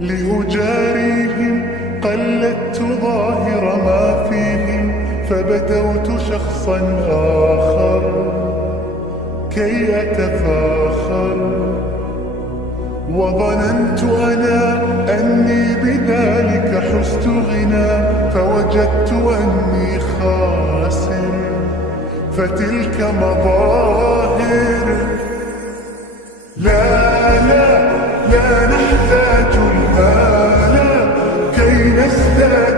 لأجاريهم قلدت ظاهر ما فيهم، فبدوت شخصا آخر كي أتفاخر، وظننت أنا أني بذلك حزت غنى، فوجدت أني خاسر، فتلك مظاهر. لا نحتاج المال كي نزداد